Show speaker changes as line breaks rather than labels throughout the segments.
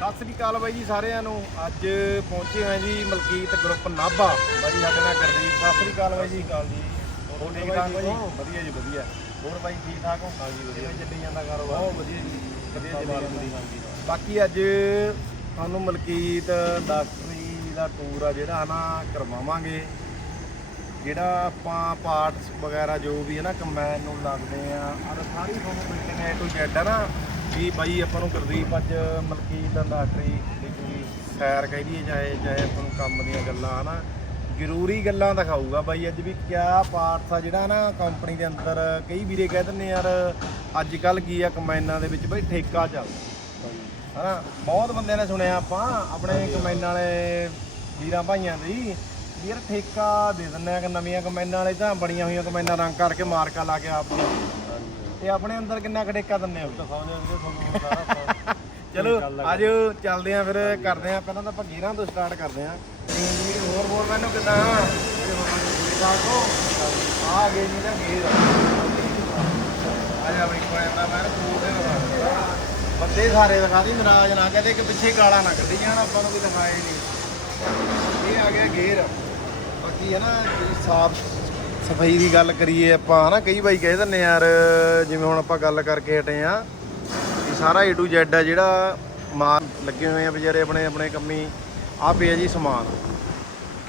ਸਤਿ ਸ੍ਰੀ ਅਕਾਲ ਬਾਈ ਜੀ ਸਾਰਿਆਂ ਨੂੰ। ਅੱਜ ਪਹੁੰਚੇ ਹਾਂ ਜੀ ਮਲਕੀਤ ਗਰੁੱਪ ਨਾਭਾ। ਬਾਈ ਸਾਡੇ ਨਾਲ ਗੁਰਦੀਪ। ਸਤਿ ਸ੍ਰੀ ਅਕਾਲ ਬਾਈ ਜੀ। ਅਕਾਲ ਜੀ। ਹੋਰ ਠੀਕ ਠਾਕ ਬਾਈ? ਵਧੀਆ ਜੀ ਵਧੀਆ। ਹੋਰ ਬਾਈ ਠੀਕ ਠਾਕ ਹੋ? ਹਾਂਜੀ ਵਧੀਆ। ਚੱਲੀ ਜਾਂਦਾ ਕਾਰੋਬਾਰ? ਬਹੁਤ ਵਧੀਆ ਜੀ। ਵਧੀਆ ਚੱਲੀ ਜਾਂਦਾ। ਬਾਕੀ ਅੱਜ ਤੁਹਾਨੂੰ ਮਲਕੀਤ ਡਾਕਟਰੀ ਦਾ ਟੂਰ ਆ ਜਿਹੜਾ ਨਾ ਕਰਵਾਵਾਂਗੇ। ਜਿਹੜਾ ਆਪਾਂ ਪਾਰਟਸ ਵਗੈਰਾ ਜੋ ਵੀ ਹੈ ਨਾ ਕੰਬਾਈਨ ਨੂੰ ਲੱਗਦੇ ਆ ਔਰ ਸਾਰੀ ਤੁਹਾਨੂੰ ਨਾਲ A to Z ਹੈ ਨਾ? ਵੀ ਬਾਈ ਆਪਾਂ ਨੂੰ ਗੁਰਦੀਪ ਅੱਜ ਮਲਕੀਤ ਦਾ ਡਾਕਟਰੀ ਦੀ ਕੋਈ ਸੈਰ ਕਹਿ ਦਈਏ ਚਾਹੇ ਚਾਹੇ ਆਪਾਂ ਨੂੰ ਕੰਮ ਦੀਆਂ ਗੱਲਾਂ, ਹਨਾ। ਜ਼ਰੂਰੀ ਗੱਲਾਂ ਦਿਖਾਊਗਾ ਬਾਈ ਅੱਜ ਵੀ ਕਿਆ ਪਾਰਟਸ ਆ ਜਿਹੜਾ ਨਾ ਕੰਪਨੀ ਦੇ ਅੰਦਰ ਕਈ ਵੀਰੇ ਕਹਿ ਦਿੰਦੇ ਯਾਰ ਅੱਜ ਕੱਲ ਕੀ ਆ, ਕੰਬਾਈਨਾਂ ਦੇ ਵਿੱਚ ਬਾਈ ਠੇਕਾ ਚੱਲਦਾ ਹਨਾ, ਬਹੁਤ ਬੰਦਿਆਂ ਨੇ ਸੁਣਿਆ ਆਪਾਂ, ਆਪਣੇ ਕੰਬਾਈਨਾਂ ਵਾਲੇ ਵੀਰਾਂ ਭਾਈਆਂ ਦੀ, ਵੀ ਯਾਰ ਠੇਕਾ ਦੇ ਦਿੰਦੇ ਆ ਕਿ ਨਵੀਆਂ ਕੰਬਾਈਨਾਂ ਵਾਲੇ, ਤਾਂ ਬਣੀਆਂ ਹੋਈਆਂ ਕੰਬਾਈਨਾਂ ਰੰਗ ਕਰਕੇ ਮਾਰਕਾ ਲਾ ਕੇ ਆਪ ਤੇ ਆਪਣੇ ਅੰਦਰ ਕਿੰਨਾ ਕੁ ਠੇਕਾ ਦਿੰਦੇ ਹੋ? ਚਲੋ ਅੱਜ ਚੱਲਦੇ ਆ ਫਿਰ ਕਰਦੇ ਆ ਪਹਿਲਾਂ ਤਾਂ ਆਪਾਂ ਗੇਰਾਂ ਤੋਂ ਸਟਾਰਟ ਕਰਦੇ ਆ। ਜੀ ਹੋਰ ਹੋਰ ਮੈਨੂੰ ਕਿਦਾਂ? ਆ ਗਏ ਜੀ ਦਾ ਗੇਰ। ਆ ਜਾ ਬਈ ਕੋਲ ਆਂਦਾ ਮੈਂ ਫੂਡ ਦੇ ਦਿਖਾ ਬੰਦੇ ਸਾਰੇ ਦਿਖਾ ਦੀ ਨਾਰਾਜ਼ ਨਾ ਕਹਦੇ ਕਿ ਪਿੱਛੇ ਗਾਲਾਂ ਨਾ ਕੱਢੀ ਜਾਣ ਆਪਾਂ ਨੂੰ ਕੋਈ ਦਿਖਾਏ ਨਹੀਂ। ਇਹ ਆ ਗਿਆ ਗੇਰ। ਬਾਕੀ ਹੈ ਨਾ ਸਾਫ਼ ਸਫ਼ਾਈ ਦੀ ਗੱਲ ਕਰੀਏ ਆਪਾਂ ਹਨਾ? ਕਈ ਬਾਈ ਕਹਿ ਦਿੰਦੇ ਯਾਰ ਜਿਵੇਂ ਹੁਣ ਆਪਾਂ ਗੱਲ ਕਰਕੇ ਹਟੇ ਆ ਇਹ ਸਾਰਾ A to Z ਆ ਜਿਹੜਾ ਮਾਲ ਲੱਗੇ ਹੋਏ ਆ ਵਿਚਾਰੇ ਆਪਣੇ ਆਪਣੇ ਕੰਮੀ ਆ ਪਿਆ ਜੀ ਸਮਾਨ।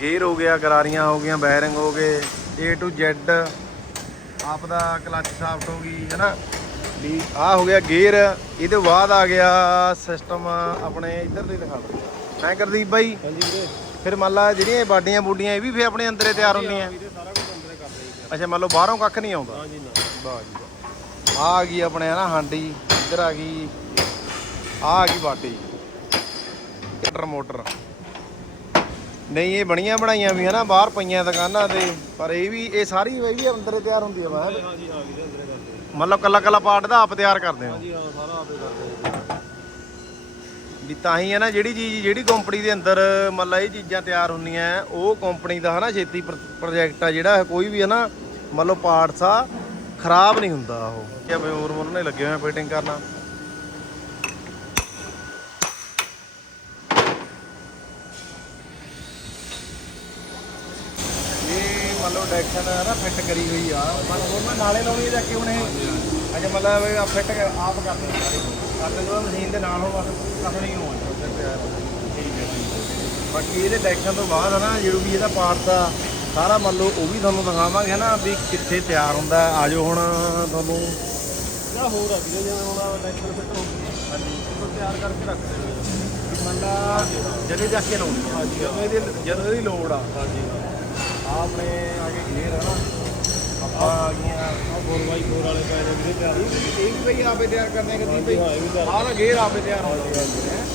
ਗੇਅਰ ਹੋ ਗਿਆ ਗਰਾਰੀਆਂ ਹੋ ਗਈਆਂ ਬੈਰਿੰਗ ਹੋ ਗਏ A to Z ਆਪ ਦਾ ਕਲੱਚ ਸਾਫਟ ਹੋ ਗਈ ਹੈਨਾ? ਵੀ ਆ ਹੋ ਗਿਆ ਗੇਅਰ ਇਹਦੇ ਬਾਅਦ ਆ ਗਿਆ ਸਿਸਟਮ ਆਪਣੇ ਇੱਧਰ ਦੇ ਦਿਖਾ ਦਿਓ। ਮੈਂ ਗੁਰਦੀਪ ਬਾਈ
ਹਾਂਜੀ ਵੀਰੇ।
ਫਿਰ ਮੰਨ ਲਾ ਜਿਹੜੀਆਂ ਇਹ ਬਾਡੀਆਂ ਬੂਡੀਆਂ ਇਹ ਵੀ ਫਿਰ ਆਪਣੇ ਅੰਦਰੇ ਤਿਆਰ ਹੁੰਦੀਆਂ
ਵੀਰੇ ਸਾਰਾ ਕੁਝ ਅੰਦਰੇ ਕਰਦੇ ਜੀ
ਅੱਛਾ ਮੰਨ ਲਓ ਬਾਹਰੋਂ ਕੱਖ ਨਹੀਂ ਆਉਂਦਾ?
ਹਾਂਜੀ ਨਾ।
ਵਾਹ ਜੀ ਵਾਹ। ਆਹ ਆ ਗਈ ਆਪਣੇ ਹਨਾ ਹਾਂਡੀ। ਇੱਧਰ ਆ ਗਈ। ਆਹ ਆ ਗਈ ਬਾਟੀ। Cutter motor. ਨਹੀਂ ਇਹ ਬਣੀਆਂ ਬਣਾਈਆਂ ਵੀ ਹਨਾ ਬਾਹਰ ਪਈਆਂ ਦੁਕਾਨਾਂ ਤੇ। ਪਰ ਇਹ ਵੀ ਇਹ ਸਾਰੀ ਇਹ ਵੀ ਅੰਦਰੇ ਤਿਆਰ ਹੁੰਦੀ ਹੈ ਵਾ
ਹਾਂਜੀ ਹਾਂ ਵੀਰੇ ਅੰਦਰੇ ਕਰਦੇ
ਮਤਲਬ ਕੱਲਾ ਕੱਲਾ ਪਾਰਟ ਦਾ ਆਪ ਤਿਆਰ ਕਰਦੇ ਹੋ।
ਹਾਂਜੀ ਹਾਂ ਸਾਰਾ ਆਪੇ ਕਰਦੇ
ਵੀ ਤਾਂ ਹੀ ਹੈ ਨਾ ਜਿਹੜੀ ਚੀਜ਼ ਜਿਹੜੀ ਕੰਪਨੀ ਦੇ ਅੰਦਰ ਮਤਲਬ ਇਹ ਚੀਜ਼ਾਂ ਤਿਆਰ ਹੁੰਦੀਆਂ ਉਹ ਕੰਪਨੀ ਦਾ ਹਨਾ ਛੇਤੀ ਪ੍ਰੋਜੈਕਟ ਆ ਜਿਹੜਾ ਕੋਈ ਵੀ ਹੈ ਨਾ ਮਤਲਬ ਪਾਰਟਸ ਆ ਖਰਾਬ ਨਹੀਂ ਹੁੰਦਾ ਉਹ। ਕਿ ਹੋਰ ਮੋਰ ਨੇ ਲੱਗੇ ਹੋਏ ਫਿਟਿੰਗ ਕਰਨਾ। ਇਹ ਡੈਕਸ਼ਨ ਹੈ ਨਾ ਫਿੱਟ ਕਰੀ ਹੋਈ ਆ। ਮੰਨ ਲਓ ਮੈਂ ਨਾਲੇ ਲਾਉਣੀ ਜਾ ਕੇ ਇਹ ਅੱਛਾ ਮਤਲਬ ਫਿੱਟ ਆਪ ਕਰਦੇ ਨੇ ਮਸ਼ੀਨ ਦੇ ਨਾਲ ਬਸ ਠੀਕ ਹੈ ਬਾਕੀ ਇਹਦੇ ਡੈਕਸ਼ਨ ਤੋਂ ਬਾਅਦ ਨਾ ਜਿਹੜਾ ਵੀ ਇਹਦਾ ਪਾਰਟ ਆ ਸਾਰਾ ਮੰਨ ਲਓ ਉਹ ਵੀ ਤੁਹਾਨੂੰ ਦਿਖਾਵਾਂਗੇ ਨਾ ਵੀ ਕਿੱਥੇ ਤਿਆਰ ਹੁੰਦਾ ਹੈ। ਆ ਜਾਓ ਹੁਣ ਤੁਹਾਨੂੰ।
ਜਿਹੜਾ ਹੋਰ ਆ ਵੀਰੇ ਜਿਵੇਂ ਹੁਣ ਟੈਕਟਰ ਫਿੱਟ ਹੋ ਗਈ। ਹਾਂਜੀ। ਉਹ ਤਿਆਰ ਕਰਕੇ ਰੱਖ
ਮੰਨ ਲਾ ਜਦੇ ਜਾ ਕੇ ਲਾਉਣੀ। ਆ ਜਦੋਂ ਇਹਦੀ ਜਦੋਂ ਇਹਦੀ ਲੋੜ ਆ।
ਹਾਂਜੀ।
ਆਪਣੇ ਆ ਕੇ ਘੇਰ ਆ ਨਾ। ਆਪਾਂ ਆ ਗਈਆਂ
ਆ 4x4 ਵਾਲੇ ਪਏ ਨੇ ਤਿਆਰ
ਇਹ ਵੀ ਬਈ ਆਪੇ ਤਿਆਰ ਕਰਨੇ ਕਿ
ਹਾਂਜੀ ਹਾਂ
ਆਹ ਗੇਅਰ ਆਪੇ ਤਿਆਰ ਹੁੰਦਾ ਹੈ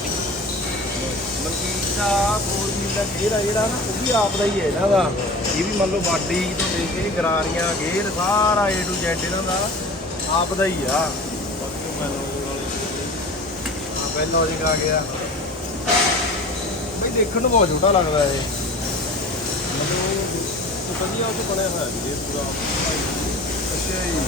ਮਲਕੀਤ ਦਾ ਫੋਰ ਵੀਲ ਦਾ ਗੇਅਰ ਆ ਜਿਹੜਾ ਨਾ ਉਹ ਵੀ ਆਪ ਦਾ ਹੀ ਹੈ ਇਹਨਾਂ ਦਾ ਇਹ ਵੀ ਮੰਨ ਲਓ ਬਾਡੀ ਤੋਂ ਲੈ ਕੇ ਗਰਾਰੀਆਂ ਗੇਅਰ ਸਾਰਾ A to Z ਇਹਨਾਂ ਦਾ ਆਪ ਦਾ ਹੀ ਆ
ਪਹਿਲਾਂ ਮੈਂ ਵਾਲੇ
ਆ ਗਿਆ ਬਈ ਦੇਖਣ ਨੂੰ ਬਹੁਤ ਛੋਟਾ ਲੱਗਦਾ ਇਹ
ਵਧੀਆ ਉਹ ਬਣਿਆ ਹੋਇਆ ਵੀਰੇ ਪੂਰਾ
ਅੱਛਾ ਜੀ।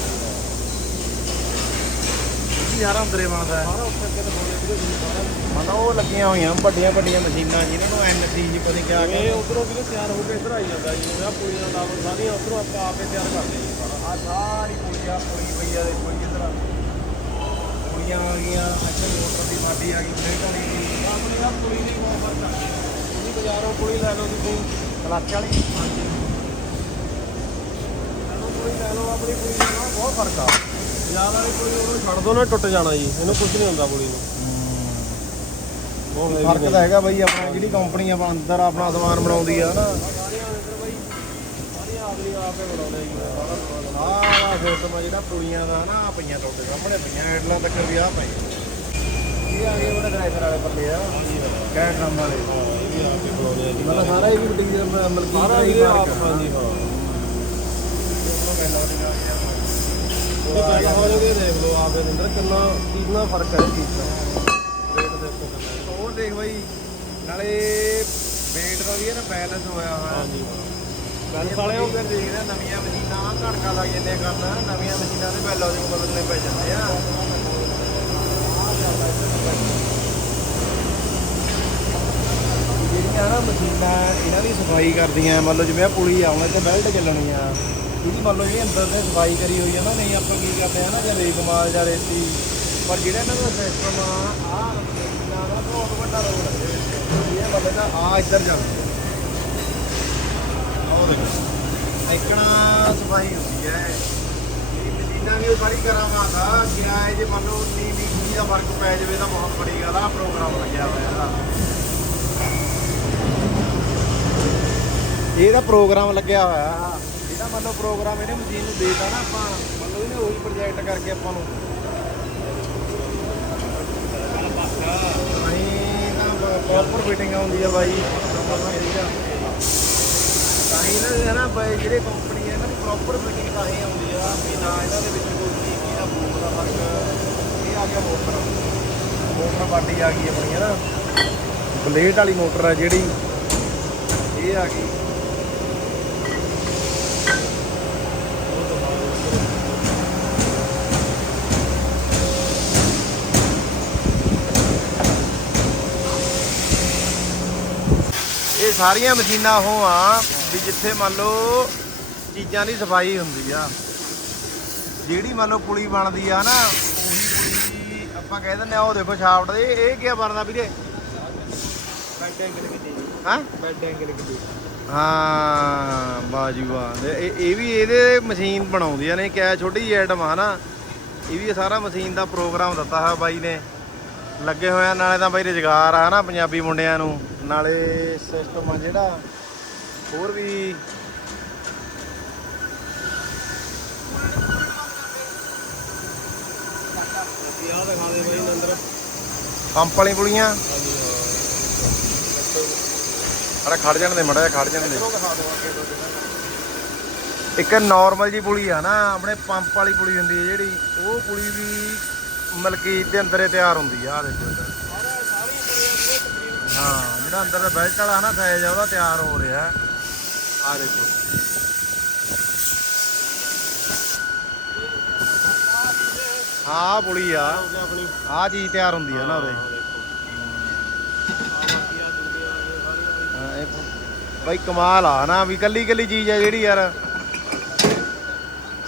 ਇਹ ਵੀ ਸਾਰਾ ਅੰਦਰੇ ਬਣਦਾ ਹੈ।
ਸਾਰਾ ਉੱਪਰ ਕਿਤੇ ਬੋਲੇ ਵੀਰੇ ਜੀ ਸਾਰਾ
ਮਤਲਬ ਉਹ ਲੱਗੀਆਂ ਹੋਈਆਂ ਵੱਡੀਆਂ ਵੱਡੀਆਂ ਮਸ਼ੀਨਾਂ ਜਿਨ੍ਹਾਂ ਨੂੰ ਐਨਸੀ ਜੀ ਪਤਾ ਨੀ ਕਿਆ
ਇਹ
ਕਹਿੰਦੇ
ਉਧਰੋਂ ਵੀਰੇ ਤਿਆਰ ਹੋ ਕੇ ਇੱਧਰ ਆਈ ਜਾਂਦਾ ਜੀ ਜਿਵੇਂ ਆ ਪੁਲੀਆਂ ਨਾਲ ਸਾਰੀਆਂ ਉਧਰੋਂ ਆਪਾਂ ਆਪੇ ਤਿਆਰ ਕਰਦੇ ਜੀ ਸਾਰਾ।
ਆ ਸਾਰੀ ਪੁਲੀਆਂ ਪੁਲੀ ਪਈਆ ਦੇ ਕੋਈ ਇਧਰ ਪੁਲੀਆਂ ਆ ਗਈਆਂ ਅੱਛਾ ਮੋਟਰ ਦੀ ਮਾਡੀ ਆ ਗਈ ਬ੍ਰੇਕ ਵਾਲੀ
ਆਪਣੀ ਆ ਪੁਲੀ ਦੀ ਬਹੁਤ ਫ਼ਰਕ ਆ। ਤੁਸੀਂ ਬਾਜ਼ਾਰੋਂ ਪੁਲੀ ਲੈ ਲਓ ਤੁਸੀਂ।
ਕਲੱਚ ਵਾਲੀ।
ਹਾਂਜੀ। ਲੈ ਲਓ ਆਪਣੀ ਪੁਲੀ ਦੇ ਨਾਲ ਬਹੁਤ ਫ਼ਰਕ ਆ? ਬਾਜ਼ਾਰ ਵਾਲੀ ਪੁਲੀ ਉਹਨੂੰ ਛੱਡ ਦੋ ਨਾ ਟੁੱਟ ਜਾਣਾ ਜੀ ਇਹਨੂੰ ਕੁਝ ਨਹੀਂ ਹੁੰਦਾ ਪੁਲੀ ਨੂੰ ਬਹੁਤ
ਫ਼ਰਕ ਤਾਂ ਹੈਗਾ ਬਈ ਆਪਣਾ ਜਿਹੜੀ ਕੰਪਨੀ ਆਪਾਂ ਅੰਦਰ ਆਪਣਾ ਸਮਾਨ ਬਣਾਉਂਦੀ ਆ। ਨਾ
ਸਾਰਾ
ਸਿਸਟਮ ਆ। ਜਿਹੜਾ ਪੁਲੀਆਂ ਦਾ ਨਾ ਆਹ ਪਈਆਂ ਤੁਹਾਡੇ ਸਾਹਮਣੇ ਪਈਆਂ ਹੈਡਲਾਂ ਤੱਕ ਵੀ ਆ ਪਏ ਇਹ ਆ ਗਏ ਉਹਦੇ ਡਰਾਈਵਰ ਵਾਲੇ ਪੱਲੇ ਆ। ਕਹਿ ਡਰਮ ਵਾਲੇ।
ਇਹ ਵੀ ਆਪੇ ਬਣਾਉਂਦੇ ਆ
ਸਾਰਾ ਇਹ ਵੀ ਮਟੀਰੀਅਲ ਮਤਲਬ
ਸਾਰਾ
ਕੀ
ਵੀਰੇ ਆਪ ਹਾਂਜੀ ਹਾਂ। ਉਹ ਪਹਿਲਾਂ ਹੋ ਜਾਵੇ ਦੇਖ ਲਓ ਆਪੇ ਅੰਦਰ ਕਿੰਨਾ ਕਿੰਨਾ ਫ਼ਰਕ ਹੈ ਚੀਜ਼ ਦਾ ਰੇਟ ਦੇਖੋ ਕਿੰਨਾ
ਹੋਰ ਦੇਖ ਬਾਈ ਨਾਲੇ weight ਦਾ ਵੀ ਹੈ ਨਾ ਬੈਲੈਂਸ ਹੋਇਆ ਹੋਇਆ
ਹਾਂਜੀ
ਗੱਲ ਸਾਲੇ ਉਹ ਫਿਰ ਦੇਖ ਨਵੀਆਂ ਮਸ਼ੀਨਾਂ ਘੜਕਾ ਲੱਗ ਜਾਂਦੇ ਕਰਨਾ ਨਵੀਆਂ ਮਸ਼ੀਨਾਂ ਦੇ ਬੈਲਾਂ ਦੇ ਬਦਲਣੇ ਪੈ ਜਾਂਦੇ ਆ ਜਿਹੜੀਆਂ ਮਸ਼ੀਨਾਂ ਇਹਨਾਂ ਦੀ ਸਫ਼ਾਈ ਕਰਦੀਆਂ ਮੰਨ ਲਓ ਜਿਵੇਂ ਆਹ ਪੁਲੀ ਆ ਤੇ ਬੈਲਟ ਚੱਲਣੀ ਆ। ਇਹਦੀ ਮੰਨ ਲਓ ਜਿਹੜੀ ਅੰਦਰ ਤੇ ਸਫ਼ਾਈ ਕਰੀ ਹੋਈ ਆ ਨਾ, ਨਹੀਂ ਆਪਾਂ ਕੀ ਕਰਦੇ ਆ ਨਾ, ਜਾਂ ਰੇਤ ਮਾਲ ਜਾਂ ਰੇਤੀ। ਪਰ ਜਿਹੜਾ ਇਹਨਾਂ ਦਾ ਸਿਸਟਮ ਆ ਆ ਮਸ਼ੀਨਾਂ ਦਾ ਬਹੁਤ ਵੱਡਾ ਰੋਲ ਹੈ ਇਹ ਮਤਲਬ ਨਾ ਆ ਇੱਧਰ ਜਾਂਦੀ ਹੈ ਦੇਖੋ। ਇਕਣਾ ਸਫ਼ਾਈ ਹੁੰਦੀ ਹੈ ਇਹ। ਮਸ਼ੀਨਾਂ ਵੀ ਉਹ ਸਾਰੀ ਕਰਾਵਾਂਗਾ ਕਿ ਆ ਜੇ ਮੰਨ ਲਓ ਨੀਵੀਂ ਕੁੜੀ ਦਾ ਫ਼ਰਕ ਪੈ ਜਾਵੇ ਤਾਂ ਬਹੁਤ ਬੜੀ ਗੱਲ ਆ ਪ੍ਰੋਗਰਾਮ ਲੱਗਿਆ ਹੋਇਆ ਇਹਦਾ। ਇਹਦਾ ਪ੍ਰੋਗਰਾਮ ਲੱਗਿਆ ਹੋਇਆ। ਮੰਨ ਲਓ ਪ੍ਰੋਗਰਾਮ ਇਹਨੇ ਮਸ਼ੀਨ ਨੂੰ ਦੇਤਾ ਨਾ ਆਪਾਂ ਮੰਨ ਲਓ ਇਹਨੇ ਉਹੀ ਪ੍ਰੋਜੈਕਟ ਕਰਕੇ ਆਪਾਂ ਨੂੰ। ਨਹੀਂ ਨਾ ਪ੍ਰੋਪਰ ਫਿਟਿੰਗ ਆਉਂਦੀ ਆ ਬਾਈ। ਤਾਂ ਹੀ ਨਾ ਨਾ ਬਾਈ ਜਿਹੜੇ ਕੰਪਨੀ ਹੈ ਇਹਨਾਂ ਦੀ ਪ੍ਰੋਪਰ ਫਿਟਿੰਗ ਤਾਂ ਹੀ ਆਉਂਦੀ ਆ, ਵੀ ਨਾ ਇਹਨਾਂ ਦੇ ਵਿੱਚ ਕੋਈ ਕੀ ਨਾ ਬੂਮ ਦਾ ਫ਼ਰਕ, ਇਹ ਆ ਗਿਆ ਮੋਟਰ ਮੋਟਰ ਬਾਡੀ ਆ ਗਈ ਆਪਣੀ, ਹੈ ਨਾ। ਬਲੇਡ ਵਾਲੀ ਮੋਟਰ ਆ ਜਿਹੜੀ, ਇਹ ਆ ਗਈ। ਸਾਰੀਆਂ ਮਸ਼ੀਨਾਂ ਉਹ ਆ ਵੀ ਜਿੱਥੇ ਮੰਨ ਲਓ ਚੀਜ਼ਾਂ ਦੀ ਸਫ਼ਾਈ ਹੁੰਦੀ ਆ। ਜਿਹੜੀ ਮੰਨ ਲਓ ਪੁਲੀ ਬਣਦੀ ਆ ਨਾ ਉਹੀ ਪੁਲੀ ਆਪਾਂ ਕਹਿ ਦਿੰਦੇ ਆ ਉਹ ਦੇਖੋ ਸ਼ਾਫਟ ਦੇ। ਇਹ ਕੀ ਬਣਦਾ ਵੀਰੇ?
ਬੈਡ ਐਂਗਲ ਕਿਤੇ
ਹਾਂ?
ਬੈਡ ਐਂਗਲ ਕਿਤੇ
ਹਾਂ ਬਾਜੀ ਵਾਹ। ਇਹ ਇਹ ਵੀ ਇਹਦੇ ਮਸ਼ੀਨ ਬਣਾਉਂਦੀਆਂ ਨੇ ਕਿਆ ਛੋਟੀ ਜਿਹੀ ਆਈਟਮ ਆ ਨਾ ਇਹ ਵੀ ਸਾਰਾ ਮਸ਼ੀਨ ਦਾ ਪ੍ਰੋਗਰਾਮ ਦਿੱਤਾ ਹੈ ਬਾਈ ਨੇ। ਲੱਗੇ ਹੋਏ ਆ, ਨਾਲੇ ਤਾਂ ਬਾਈ ਰੁਜ਼ਗਾਰ ਆ ਨਾ ਪੰਜਾਬੀ ਮੁੰਡਿਆਂ ਨੂੰ। ਨਾਲੇ ਸਿਸਟਮ ਆ ਜਿਹੜਾ, ਹੋਰ ਵੀ ਪੰਪ ਵਾਲੀ ਪੁਲੀਆਂ।
ਹਾਂਜੀ
ਖੜ ਜਾਣ ਦੇ, ਮੜਾ ਜਿਹਾ ਖੜ ਜਾਣ ਦੇ। ਇੱਕ ਨਾਰਮਲ ਜੀ ਪੁਲੀ ਆ ਨਾ, ਆਪਣੇ ਪੰਪ ਵਾਲੀ ਪੁਲੀ ਹੁੰਦੀ ਹੈ ਜਿਹੜੀ, ਉਹ ਪੁਲੀ ਵੀ ਮਲਕੀਤ ਦੇ ਅੰਦਰ ਹੀ ਤਿਆਰ ਹੁੰਦੀ ਆ ਆਹ ਦੇਖੋ ਇੱਧਰ। ਹਾਂ ਜਿਹੜਾ ਅੰਦਰ ਦਾ ਬੈਲਟ ਵਾਲਾ ਨਾ ਸਾਈਜ਼ ਆ ਉਹਦਾ ਤਿਆਰ ਹੋ ਰਿਹਾ। ਆ ਦੇਖੋ। ਹਾਂ ਪੁਲੀ ਆ। ਆ ਚੀਜ਼ ਤਿਆਰ ਹੁੰਦੀ ਆ ਨਾ ਉਹਦੇ।
ਆ ਆ
ਹਾਂ, ਇਹ ਬਾਈ ਕਮਾਲ ਆ ਨਾ ਵੀ ਕੱਲੀ ਕੱਲੀ ਚੀਜ਼ ਆ ਜਿਹੜੀ ਯਾਰ।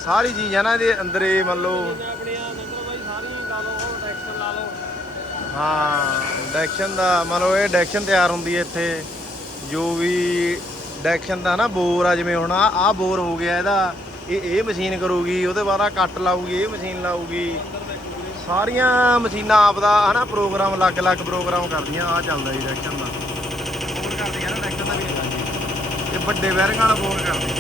ਸਾਰੀ ਚੀਜ਼ ਆ ਨਾ ਇਹਦੇ ਅੰਦਰ ਇਹ ਮੰਨ ਲਓ
ਇਹਨੇ ਆਪਣੀਆਂ ਨੰਬਰ ਬਾਈ ਸਾਰੀਆਂ ਲਾ ਲਓ ਉਹ ਟੈਕਸਟ ਲਾ ਲਓ
ਹਾਂ ਡੈਕਸ਼ਨ ਦਾ ਮੰਨ ਲਓ ਇਹ ਡੈਕਸ਼ਨ ਤਿਆਰ ਹੁੰਦੀ ਹੈ ਇੱਥੇ। ਜੋ ਵੀ ਡੈਕਸ਼ਨ ਦਾ ਨਾ ਬੋਰ ਆ ਜਿਵੇਂ ਹੁਣ ਆ ਬੋਰ ਹੋ ਗਿਆ ਇਹਦਾ ਇਹ ਇਹ ਮਸ਼ੀਨ ਕਰੂਗੀ ਉਹਦੇ ਬਾਅਦ ਆ ਕੱਟ ਲਾਊਗੀ ਇਹ ਮਸ਼ੀਨ ਲਾਊਗੀ। ਸਾਰੀਆਂ ਮਸ਼ੀਨਾਂ ਆਪ ਦਾ ਹਨਾ ਪ੍ਰੋਗਰਾਮ ਅਲੱਗ-ਅਲੱਗ ਪ੍ਰੋਗਰਾਮ ਕਰਦੀਆਂ ਆ ਚੱਲਦਾ ਜੀ ਡੈਕਸ਼ਨ ਦਾ ਬੋਰ ਕਰਦੀਆਂ ਨਾ ਡੈਕਸ਼ਨ ਦਾ ਵੀ। ਇਹ ਵੱਡੇ ਬੈਰਿੰਗ ਵਾਲਾ ਬੋਰ ਕਰਦੀ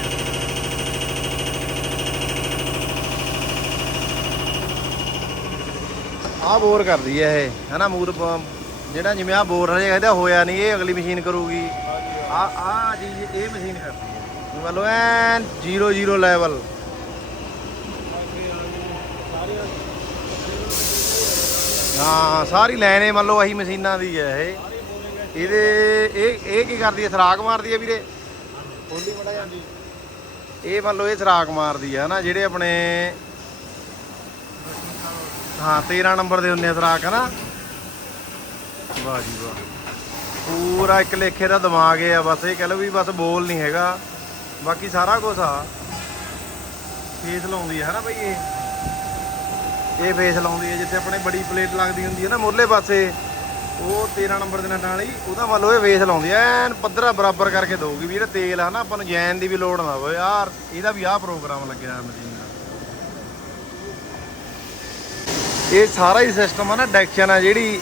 ਹੈ ਆ ਬੋਰ ਕਰਦੀ ਹੈ ਇਹ ਹਨਾ ਮੂਰ ਜਿਹੜਾ ਜਿਵੇਂ ਆ ਬੋਰ ਹਜੇ ਇਹਦਾ ਹੋਇਆ ਨਹੀਂ ਇਹ ਅਗਲੀ ਮਸ਼ੀਨ ਕਰੂਗੀ। ਆ ਆ ਚੀਜ਼ ਇਹ ਮਸ਼ੀਨ ਕਰਦੀ ਹੈ ਮੰਨ ਲਓ ਐਨ 0 0 ਲੈਵਲ ਹਾਂ ਸਾਰੀ ਲਾਈਨ ਇਹ ਮੰਨ ਲਓ ਆਹੀ ਮਸ਼ੀਨਾਂ ਦੀ ਹੈ ਇਹ। ਇਹਦੇ ਇਹ ਇਹ ਕੀ ਕਰਦੀ ਹੈ ਸਰਾਗ ਮਾਰਦੀ ਹੈ ਵੀਰੇ?
ਹੋਲੀ ਬੜਾ ਜਾਂਦੀ।
ਇਹ ਮੰਨ ਲਓ ਇਹ ਸਰਾਗ ਮਾਰਦੀ ਹੈ ਨਾ ਜਿਹੜੇ ਆਪਣੇ ਹਾਂ 13 ਨੰਬਰ ਦੇ ਹੁੰਦੇ ਆ ਸਰਾਗ ਹਨਾ? ਵਾਹ ਜੀ ਵਾਹ। ਪੂਰਾ ਇੱਕ ਲੇਖੇ ਦਾ ਦਿਮਾਗ ਹੈ ਬਸ ਇਹ ਕਹ ਲਓ ਵੀ ਬਸ ਬੋਲ ਨਹੀਂ ਹੈਗਾ। ਬਾਕੀ ਸਾਰਾ ਕੁਝ ਆ। ਫੇਸ ਲਾਉਂਦੀ ਹੈ ਨਾ ਬਈ ਇਹ? ਇਹ ਫੇਸ ਲਾਉਂਦੀ ਹੈ ਜਿੱਥੇ ਆਪਣੇ ਬੜੀ ਪਲੇਟ ਲੱਗਦੀ ਹੁੰਦੀ ਹੈ ਨਾ ਮੁਰਲੇ ਪਾਸੇ। ਉਹ 13 ਨੰਬਰ ਦੇ ਨਾਲ ਵਾਲੀ ਉਹਦਾ ਮੰਨ ਲਓ ਇਹ ਵੇਸ ਲਾਉਂਦੀ ਐ ਐਨ ਪੱਧਰਾ ਬਰਾਬਰ ਕਰਕੇ ਦਊਗੀ ਵੀ ਇਹਦਾ ਤੇਲ ਆ ਨਾ, ਆਪਾਂ ਨੂੰ ਜੈਨ ਦੀ ਵੀ ਲੋੜ ਨਾ ਹੋਵੇ। ਯਾਰ ਇਹਦਾ ਵੀ ਆਹ ਪ੍ਰੋਗਰਾਮ ਲੱਗਿਆ ਮਸ਼ੀਨ ਦਾ ਇਹ ਸਾਰਾ ਹੀ ਸਿਸਟਮ ਆ ਨਾ ਡੈਕਸ਼ਨ ਆ ਜਿਹੜੀ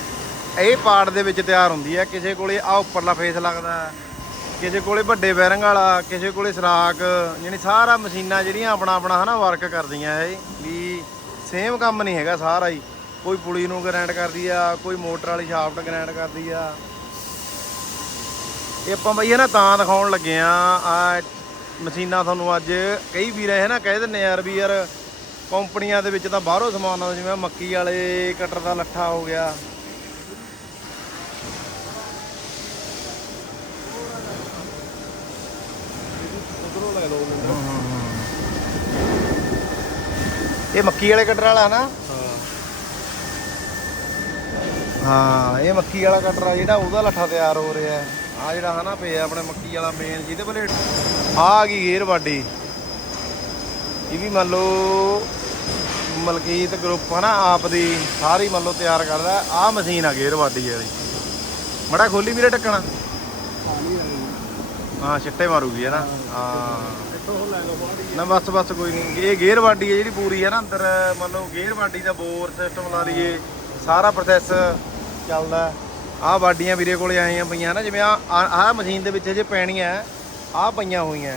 ਇਹ ਪਾਰਟ ਦੇ ਵਿੱਚ ਤਿਆਰ ਹੁੰਦੀ ਹੈ ਕਿਸੇ ਕੋਲੇ ਆ ਉੱਪਰਲਾ ਫੇਸ ਲੱਗਦਾ, ਕਿਸੇ ਕੋਲੇ ਵੱਡੇ ਬੈਰਿੰਗ ਵਾਲਾ, ਕਿਸੇ ਕੋਲੇ ਸਰਾਕ ਯਾਨੀ ਸਾਰਾ ਮਸ਼ੀਨਾਂ ਜਿਹੜੀਆਂ ਆਪਣਾ ਆਪਣਾ ਹਨਾ ਵਰਕ ਕਰਦੀਆਂ ਇਹ, ਵੀ ਸੇਮ ਕੰਮ ਨਹੀਂ ਹੈਗਾ ਸਾਰਾ ਹੀ। ਕੋਈ ਪੁਲੀ ਨੂੰ ਗ੍ਰੈਂਡ ਕਰਦੀ ਆ, ਕੋਈ ਮੋਟਰ ਵਾਲੀ ਸ਼ਾਫਟ ਗ੍ਰੈਂਡ ਕਰਦੀ ਆ। ਇਹ ਆਪਾਂ ਬਈ ਇਹ ਨਾ ਤਾਂ ਦਿਖਾਉਣ ਲੱਗੇ ਆ। ਆ ਮਸ਼ੀਨਾਂ ਤੁਹਾਨੂੰ ਅੱਜ ਕਈ ਵੀਰ ਇਹ ਨਾ ਕਹਿ ਦਿੰਨੇ ਯਾਰ ਵੀ ਯਾਰ ਕੰਪਨੀਆਂ ਦੇ ਵਿੱਚ ਤਾਂ ਬਾਹਰੋਂ ਸਮਾਨ ਆਉਂਦਾ, ਜਿਵੇਂ ਮੱਕੀ ਵਾਲੇ, ਕਟਰ ਦਾ ਲੱਠਾ ਹੋ ਗਿਆ। ਇਹ ਮੱਕੀ ਵਾਲੇ ਕਟਰ ਵਾਲਾ ਨਾ?
ਹਾਂ,
ਇਹ ਮੱਕੀ ਵਾਲਾ ਕਟਰ ਆ, ਜਿਹੜਾ ਉਹਦਾ ਲੱਠਾ ਤਿਆਰ ਹੋ ਰਿਹਾ। ਹੈ ਆ ਜਿਹੜਾ ਹਨਾ ਪਿਆ ਆਪਣੇ ਮੱਕੀ ਵਾਲਾ ਮੇਨ ਜਿਹਦੇ ਬਲੇ ਆ ਗਈ ਗੇਅਰ ਵਾਡੀ ਇਹ ਵੀ ਮੰਨ ਲਓ ਮਲਕੀਤ ਗਰੁੱਪ ਹਨਾ, ਆਪ ਦੀ ਸਾਰੀ ਮੰਨ ਲਓ ਤਿਆਰ ਕਰਦਾ, ਆਹ ਮਸ਼ੀਨ ਆ ਗੇਅਰ ਵਾਡੀ ਵਾਲੀ। ਮੜਾ ਖੋਲੀ ਵੀਰੇ ਟੱਕਣਾ। ਹਾਂ, ਛਿੱਟੇ ਮਾਰੂਗੀ ਹੈ ਨਾ ਹਾਂ। ਨਾ ਬਸ ਬਸ ਕੋਈ ਨਹੀਂ ਇਹ ਗੇਅਰ ਵਾਡੀ ਹੈ ਜਿਹੜੀ ਪੂਰੀ ਹੈ ਨਾ ਅੰਦਰ ਮੰਨ ਲਓ ਗੇਅਰ ਵਾਡੀ ਦਾ ਬੋਰ ਸਿਸਟਮ ਲਾ ਲਈਏ, ਸਾਰਾ ਪ੍ਰੋਸੈਸ ਚੱਲਦਾ। ਆਹ ਵਾਡੀਆਂ ਵੀਰੇ ਕੋਲੇ ਆਈਆਂ ਪਈਆਂ ਨਾ ਜਿਵੇਂ ਆ ਆਹ ਮਸ਼ੀਨ ਦੇ ਵਿੱਚ ਜੇ ਪੈਣੀਆਂ, ਆਹ ਪਈਆਂ ਹੋਈਆਂ।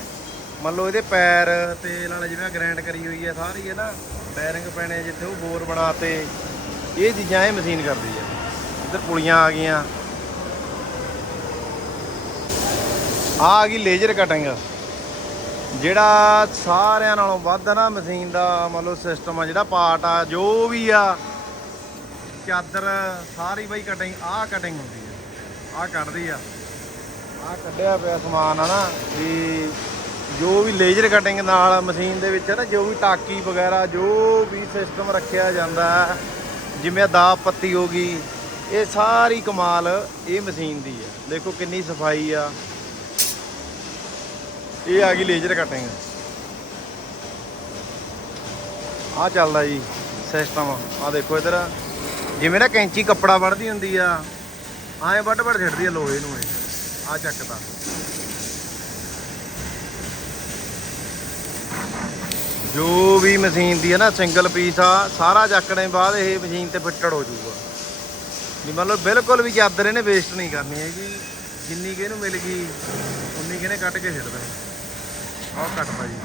ਮੰਨ ਲਓ ਇਹਦੇ ਪੈਰ ਤੇ ਨਾਲ ਜਿਵੇਂ ਗ੍ਰੈਂਡ ਕਰੀ ਹੋਈ ਹੈ ਸਾਰੀ ਹੈ ਨਾ, ਬੈਰਿੰਗ ਪੈਣੇ ਜਿੱਥੇ ਉਹ ਬੋਰ ਬਣਾ ਤੇ ਇਹ ਚੀਜ਼ਾਂ ਇਹ ਮਸ਼ੀਨ ਕਰਦੀ ਹੈ ਇੱਧਰ ਪੁਲੀਆਂ ਆ ਗਈਆਂ। ਆਹ ਆ ਗਈ ਲੇਜ਼ਰ ਕਟਿੰਗ ਜਿਹੜਾ ਸਾਰਿਆਂ ਨਾਲੋਂ ਵੱਧ ਨਾ ਮਸ਼ੀਨ ਦਾ, ਮੰਨ ਲਓ ਸਿਸਟਮ ਆ, ਜਿਹੜਾ ਪਾਰਟ ਆ, ਜੋ ਵੀ ਆ, ਚਾਦਰ, ਸਾਰੀ ਬਈ ਕਟਿੰਗ ਆਹ ਕਟਿੰਗ ਹੁੰਦੀ ਆ। ਆਹ ਕੱਢਦੀ ਆ। ਆਹ ਕੱਢਿਆ ਪਿਆ ਸਮਾਨ ਆ ਨਾ, ਵੀ ਜੋ ਵੀ ਲੇਜ਼ਰ ਕਟਿੰਗ ਨਾਲ ਮਸ਼ੀਨ ਦੇ ਵਿੱਚ ਹੈ ਨਾ, ਜੋ ਵੀ ਟਾਕੀ ਵਗੈਰਾ, ਜੋ ਵੀ ਸਿਸਟਮ ਰੱਖਿਆ ਜਾਂਦਾ ਜਿਵੇਂ ਦਾਬ ਪੱਤੀ ਹੋ ਗਈ, ਇਹ ਸਾਰੀ ਕਮਾਲ ਇਹ ਮਸ਼ੀਨ ਦੀ ਹੈ। ਦੇਖੋ ਕਿੰਨੀ ਸਫ਼ਾਈ ਆ। ਇਹ ਆ ਗਈ ਲੇਜ਼ਰ ਕਟਿੰਗ ਆ ਚੱਲਦਾ ਜੀ ਸਿਸਟਮ ਆ ਦੇਖੋ ਇਧਰ। ਜਿਵੇਂ ਨਾ ਕੈਂਚੀ ਕੱਪੜਾ ਵੱਢਦੀ ਹੁੰਦੀ ਆ ਐਂ ਵੱਡ ਵੱਢ ਛੱਡਦੀ ਆ ਲੋਹੇ ਨੂੰ ਇਹ। ਆ ਚੱਕਦਾ ਜੋ ਵੀ ਮਸ਼ੀਨ ਦੀ ਹੈ ਨਾ, ਸਿੰਗਲ ਪੀਸ ਆ, ਸਾਰਾ ਚੱਕਣੇ ਬਾਅਦ ਇਹ ਮਸ਼ੀਨ ਤੇ ਫਿੱਟੜ ਹੋ ਜਾਊਗਾ। ਵੀ ਮੰਨ ਬਿਲਕੁਲ ਵੀ ਚਾਦਰ ਇਹਨੇ ਵੇਸਟ ਨਹੀਂ ਕਰਨੀ ਹੈਗੀ, ਜਿੰਨੀ ਕਿ ਇਹਨੂੰ ਮਿਲ ਗਈ, ਉਨੀ ਕਿ ਇਹਨੇ ਕੱਟ ਕੇ ਛੱਡ ਦੇਣੀ ਆਹ ਕੱਟਦਾ ਜੀ।